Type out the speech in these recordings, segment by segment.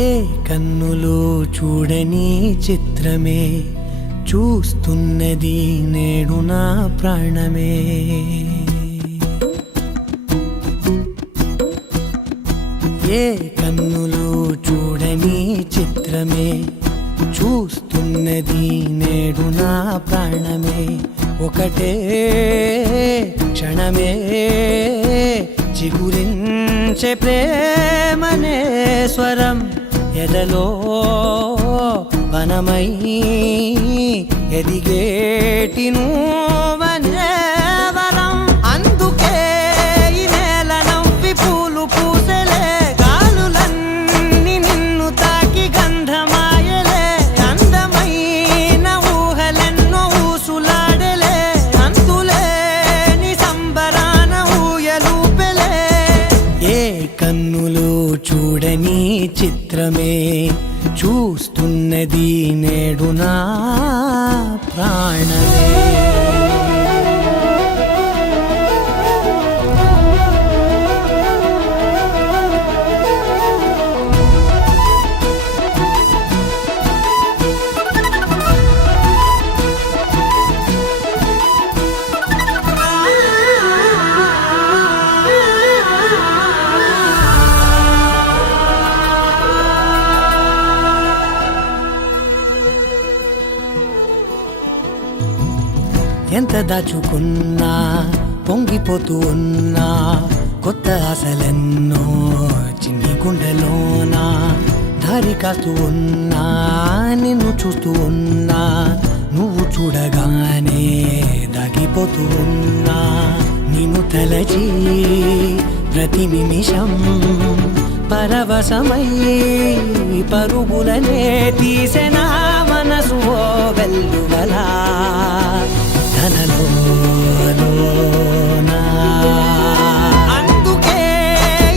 ఏ కన్నులు చూడని చిత్రమే చూస్తున్నది నేడు నా ప్రాణమే. ఏ కన్నులు చూడని చిత్రమే చూస్తున్నది నేడు నా ప్రాణమే. ఒకటే క్షణమే చిగురించే ప్రేమనే స్వరం ఎదలో వనమై ఎదిగేటి నువ్వనే వరం. అందుకే ఈ నేల నవ్వి పూలు పూసెలే, గాలులన్నీ నిన్ను తాకి గంధమాయలే. అందమైన ఊహలెన్నో ఊసులాడలే, అంతులేని సంబరాన ఊయలూపెలే. ఏ కన్నులు చూడని చిత్రమే చూస్తున్నది నేడు నా ప్రాణమే. ఎంత దాచుకున్నా పొంగిపోతూ ఉన్నా, కొత్త ఆశలెన్నో చిన్ని గుండెలోనా దారి కాస్తూ ఉన్నా. నిన్ను చూస్తూ ఉన్నా, నువ్వు చూడగానే దాగిపోతూ ఉన్నా. నిన్ను తలచి ప్రతి నిమిషం పరవశమై పరుగులనే తీసెనా మనసు ఓ వెల్లువలా ధనలోనా. అందుకే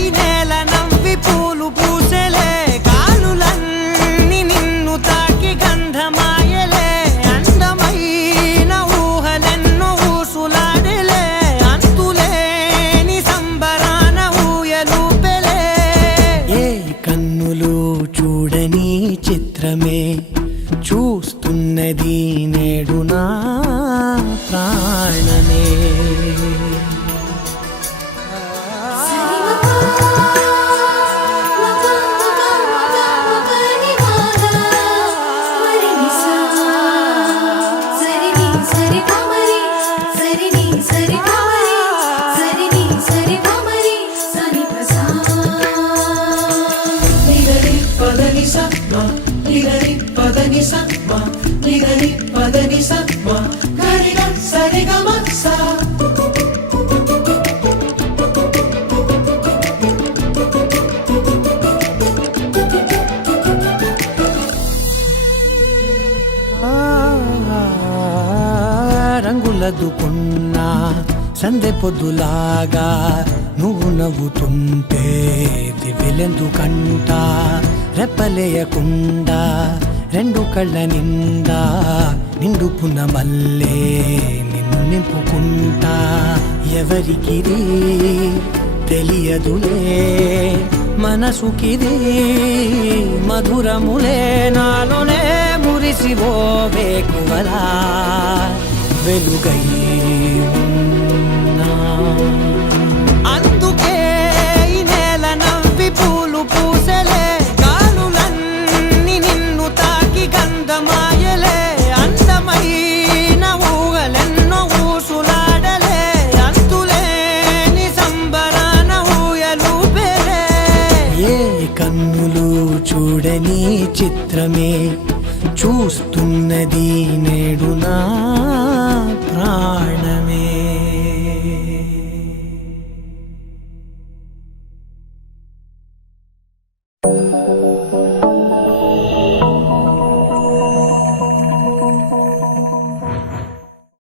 ఈ నేల నవ్వి పూలు పూసెలే, గాలులన్నీ నిన్ను తాకి గంధమాయలే. అందమైన ఊహలెన్నో ఊసులాడలే, అంతులేని సంబరాన ఊయలూపెలే. ఏ కన్నులు చూడని చిత్రమే చూస్తున్నది నేడు నా ప్రాణమే. రంగులదుకున్నా సందె పొద్దులాగా నువ్వు నవ్వుతుంటే దివ్వెలెందుకంట. రెప్పలేయకుండా రెండు కళ్ళ నిండా నిండుకున్న మల్లే నిన్ను నింపుకుంటా. ఎవరికిది తెలియదులే మనసుకిది మధురములే, నాలోనే మురిసివో వేకువలా వెలుగై ఉన్నా. అందుకే ఈ నేల నవ్వి పూలు పూసెలే, గాలులన్నీ నిన్ను తాకి గంధమాయలే. అందమైన ఊహలెన్నో ఊసులాడలే, అంతులేని సంబరాన ఊయలూపెలే. ఏ కన్నులు చూడని చిత్రమే చూస్తున్నది నేడు నా ప్రాణమే.